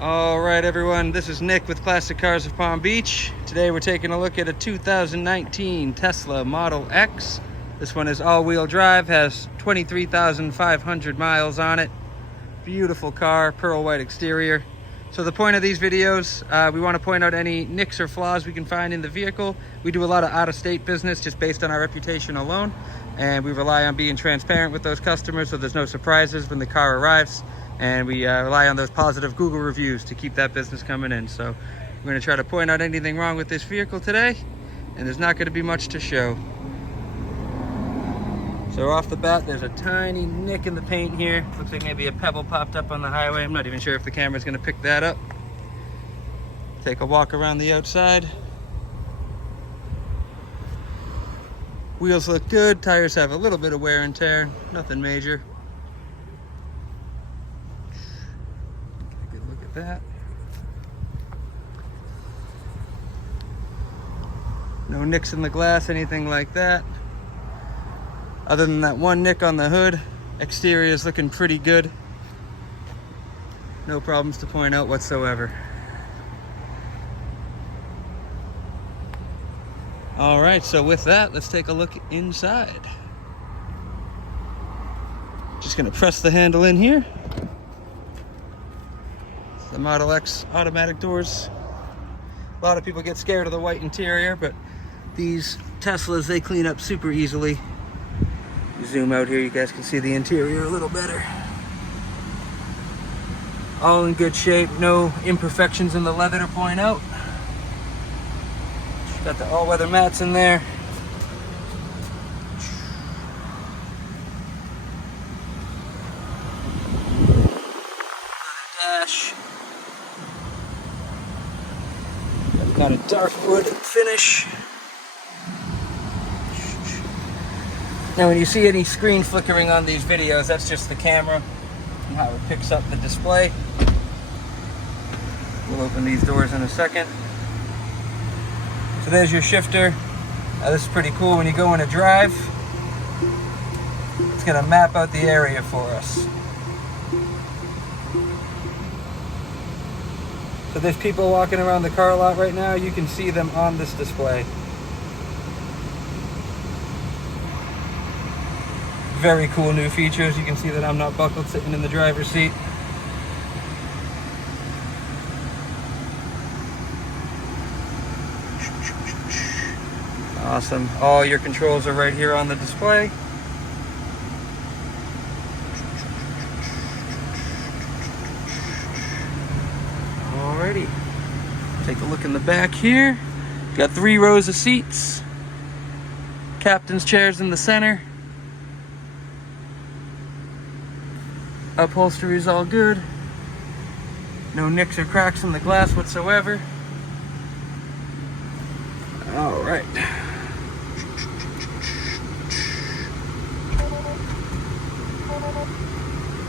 All right, everyone, this is Nick with Classic Cars of Palm Beach. Today we're taking a look at a 2019 Tesla Model X. This one is all-wheel drive, has 23,500 miles on it. Beautiful car, pearl white exterior. So the point of these videos, we want to point out any nicks or flaws we can find in the vehicle. We do a lot of out-of-state business just based on our reputation alone, and we rely on being transparent with those customers so there's no surprises when the car arrives. And we rely on those positive Google reviews to keep that business coming in. So we're going to try to point out anything wrong with this vehicle today, and there's not going to be much to show. So off the bat, there's a tiny nick in the paint here. Looks like maybe a pebble popped up on the highway. I'm not even sure if the camera's going to pick that up. Take a walk around the outside. Wheels look good. Tires have a little bit of wear and tear. Nothing major. That. No nicks in the glass, anything like that. Other than that one nick on the hood, exterior is looking pretty good. No problems to point out whatsoever. All right, so with that, let's take a look inside. Just gonna press the handle in here. The Model X automatic doors. A lot of people get scared of the white interior, but these Teslas, they clean up super easily. Zoom out here, you guys can see the interior a little better. All in good shape, no imperfections in the leather to point out. Got the all-weather mats in there. Dash. Got a dark wood finish. Now when you see any screen flickering on these videos, that's just the camera and how it picks up the display. We'll open these doors in a second. So there's your shifter. Now this is pretty cool. When you go in a drive, it's going to map out the area for us. So there's people walking around the car lot right now. You can see them on this display. Very cool new features. You can see that I'm not buckled sitting in the driver's seat. Awesome. All your controls are right here on the display. Alrighty, take a look in the back here. Got 3 rows of seats. Captain's chairs in the center. Upholstery is all good. No nicks or cracks in the glass whatsoever. Alright.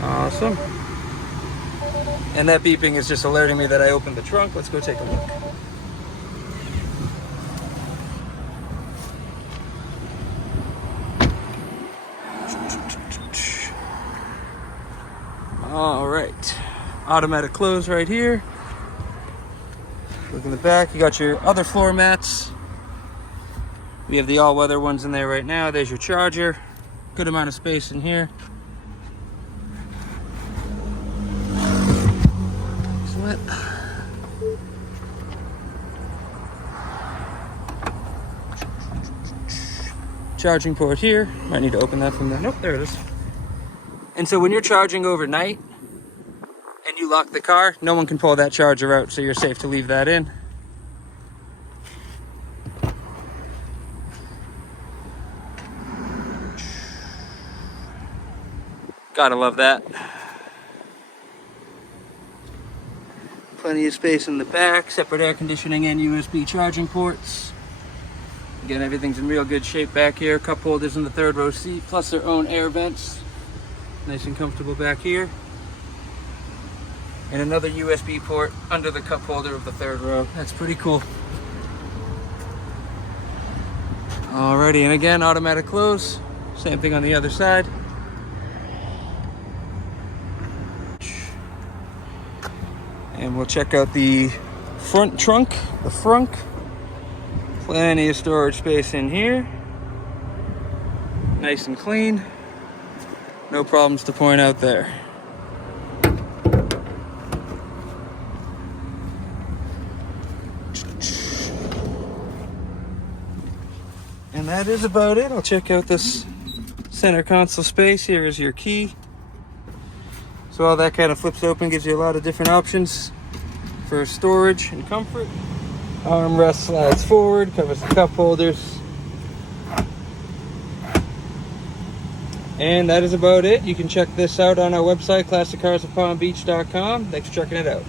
Awesome. And that beeping is just alerting me that I opened the trunk. Let's go take a look. All right. Automatic close right here. Look in the back. You got your other floor mats. We have the all-weather ones in there right now. There's your charger. Good amount of space in here. Charging port here. Might need to open that from there. Nope, there it is. And so when you're charging overnight and you lock the car, no one can pull that charger out, so you're safe to leave that in. Gotta love that. Plenty of space in the back, separate air conditioning and USB charging ports. Again, everything's in real good shape back here. Cup holders in the 3rd row seat, plus their own air vents. Nice and comfortable back here. And another USB port under the cup holder of the 3rd row. That's pretty cool. Alrighty, and again, automatic close. Same thing on the other side. And we'll check out the front trunk, the frunk. Plenty of storage space in here. Nice and clean. No problems to point out there. And that is about it. I'll check out this center console space. Here is your key. So all that kind of flips open, gives you a lot of different options for storage and comfort. Armrest slides forward, covers the cup holders. And that is about it. You can check this out on our website, classiccarsofpalmbeach.com. Thanks for checking it out.